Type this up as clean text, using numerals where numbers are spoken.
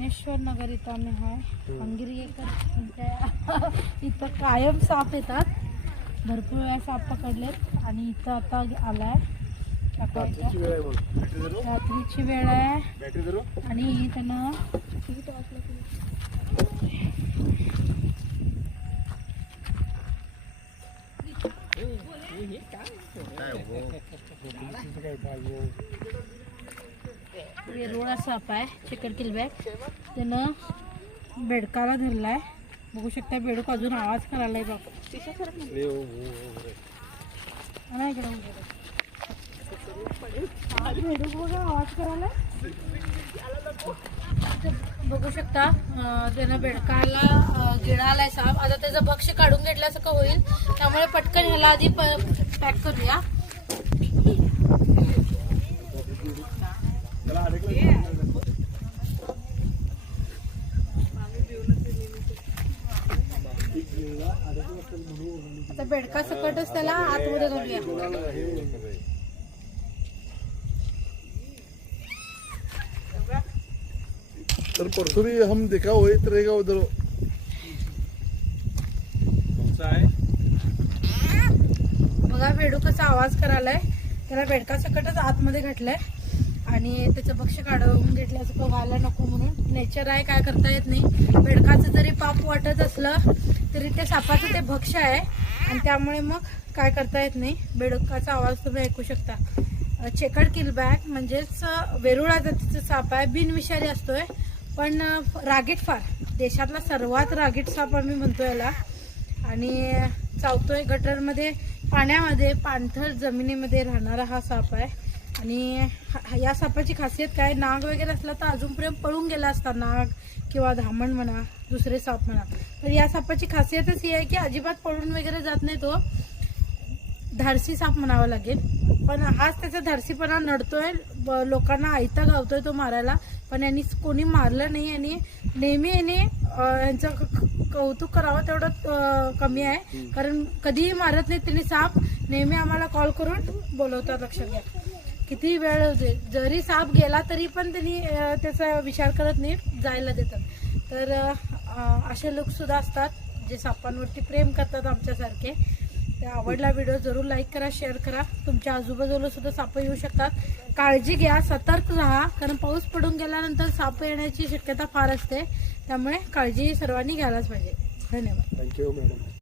ज्ञानेश्वर नगर इथं आम्ही आहे. अंगिरीकर इथं कायम साप येतात, भरपूर वेळा साप पकडलेत आणि इथं आता आलाय. रात्रीची वेळ आहे आणि त्यांना वेरुळा साप आहे, चिकट किलबॅक. त्यानं बेडकाला धरलाय. बघू शकता बेडूक अजून आवाज करायलाय बघ. बेडूक बघा आवाज करायलाय. बघू शकता त्यानं बेडकाला गिळालाय साप. आता त्याचं भक्ष्य काढून घेतल्यासारखं होईल, त्यामुळे पटकन ह्याला आधी पॅक करूया. आता बेडका सकटच त्याला आतमध्ये घालूया. तर परसों भी हम देखा हुआ इधर रहेगा उधर बघा बेडूक कसा आवाज करायलाय. त्याला बेडका सकटच आतमध्ये घातलाय आणि त्याचं भक्ष्य काढून घेतल्याचं व्हायला नको म्हणून. नेचर आहे, काय करता येत नाही. बेडकाचं जरी पाप वाटत असलं तरी ते सापाचं ते भक्ष्य आहे आणि त्यामुळे मग काय करता येत नाही. बेडकाचा आवाज तुम्ही ऐकू शकता. चेकड किलबॅक म्हणजेच वेरुळा जातीचं साप आहे. बिनविषारी असतोय पण रागीट फार. देशातला सर्वात रागीट साप आम्ही म्हणतो याला. आणि चावतोय गटरमध्ये, पाण्यामध्ये, पाणथळ जमिनीमध्ये राहणारा हा साप आहे. आणि या सापाची खासियत काय, नाग वगैरे असला तर अजूनपर्यंत पळून गेला असता. नाग किंवा धामण म्हणा, दुसरे साप म्हणा. तर या सापाची खासियतच ही आहे की अजिबात पळून वगैरे जात नाही. तो धाडसी साप म्हणावा लागेल. पण हाच त्याचा धाडसीपणा नडतोय, लोकांना आयता गावतोय तो मारायला. पण यांनी कोणी मारलं नाही आणि नेहमी याने यांचं कौतुक करावं तेवढं कमी आहे. कारण कधीही मारत नाही त्यांनी साप. नेहमी आम्हाला कॉल करून बोलवतात. लक्षात घ्या, किती वेळ होते, जरी साप गेला तरी पण त्यांनी त्याचा विचार करत नाही, जायला देतात. तर असे लोक सुद्धा असतात जे सापांवरती प्रेम करतात आमच्यासारखे. तर आवडला व्हिडिओ जरूर लाईक करा, शेअर करा. तुमच्या आजूबाजूला सुद्धा साप येऊ शकतात. काळजी घ्या, सतर्क राहा. कारण पाऊस पडून गेल्यानंतर साप येण्याची शक्यता फार असते. त्यामुळे काळजी सर्वांनी घ्यायलाच पाहिजे. धन्यवाद. Thank you madam.